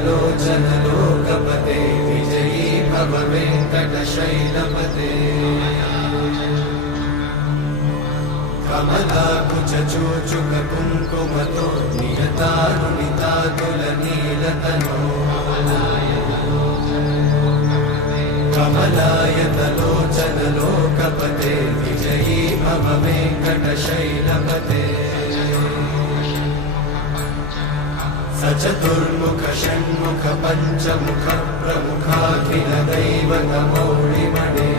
कमलायतलोचन लोकपते विजयी भव वेङ्कटशैलपते कमलाकुचूचुक कुङ्कुमतो नियतानुनितातुलनीलतनो कमलायतलोचन लोकपते विजयी भव वेङ्कटशैलपते सचतुर्मुख षण्मुख पञ्चमुख प्रमुखाखिल दैवतमौलिमणे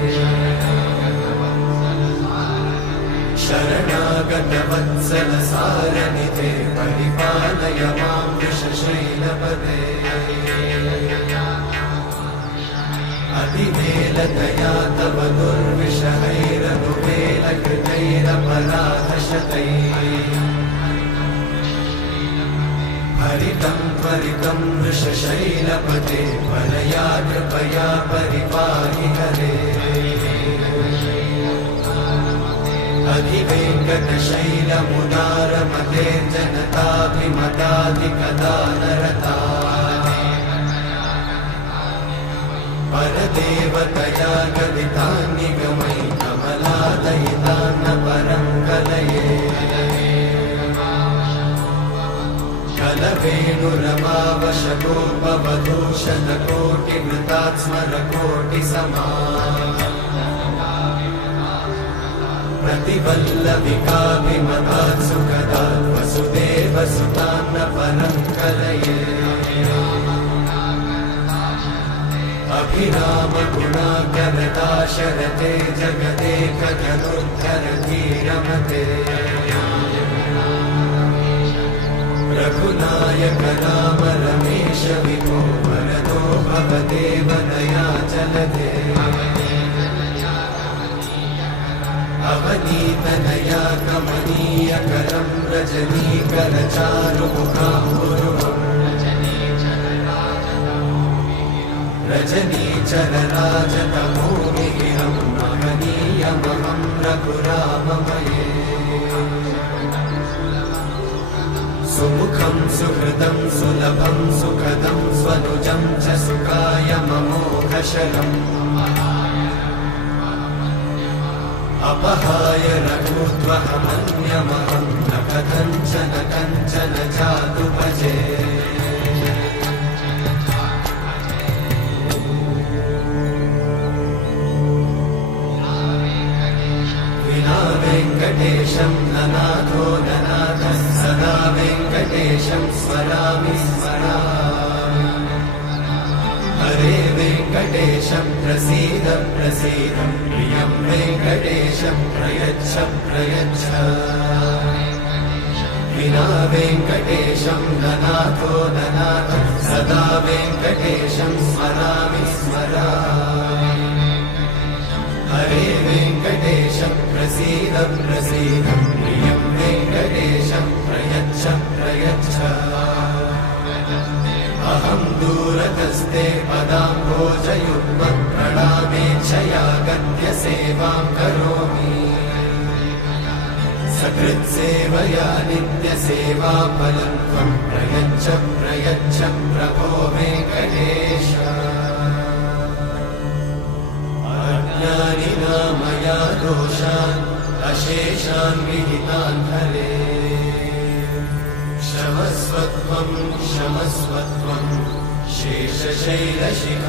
शरणागत वत्सल सारनिधे परिपालय मां वृषशैलपते अतिवेलतया तव दुर्विषहैरनुवेलकृतैरपराधशतैः हरितं त्वरितं वृषशैलपते वरया कृपया परिपाहि हरे अधिवेङ्कटशैलमुदारमते जनताभिमताधिकदानरता परदेवतया गदितान्निगमै कमलादयितान्न परं कलये कलवेणुरमावशकोपवधूषणकोटिवृतात् स्मरकोटिसमा प्रतिवल्लविकाभिमतात् सुखदात् वसुदेवसुतान्न परं कलये अभिरामगुणाकरदाशरथे जगदेकधनुर्धरधीरमते रघुनायक राम रमेश विभो वरदो भवदेव दयाचलते अवनीतनया कमनीयकरं रजनीकरचारुमुखाम्बुरुहम् रजनीचरराजतमोमिहिरं महनीयमहं रघुराममये सुमुखं सुहृदं सुलभं सुखदं स्वनुजं च सुखायममोघशरम् अपहाय रघुत्वहमन्यमहं न कथञ्चन कञ्चन जातु भजे विना वेङ्कटेशं ननाथो ननाथः सदा वेङ्कटेशं स्मरामि स्मरामि हरे वेङ्कटेशं प्रसीद प्रसीद प्रियं वेङ्कटेशं प्रयच्छ प्रयच्छ विना वेङ्कटेशं ननाथो ननाथः सदा वेङ्कटेशं स्मरामि स्मरामि हरे वेङ्कटेशं प्रसीद प्रसीद प्रियं वेङ्कटेशं प्रयच्छ प्रयच्छ अहं दूरतस्ते पदाम्भोजयुग्मं प्रणामेच्छया गद्य सेवां करोमि सकृत्सेवया नित्यसेवाफलं त्वं प्रयच्छ प्रयच्छ प्रभो वेङ्कटेश अज्ञानिना मया दोषान् अशेषान् विहितान् हरे क्षमस्वत्वं क्षमस्वत्वं शेषशैलशिखामणे।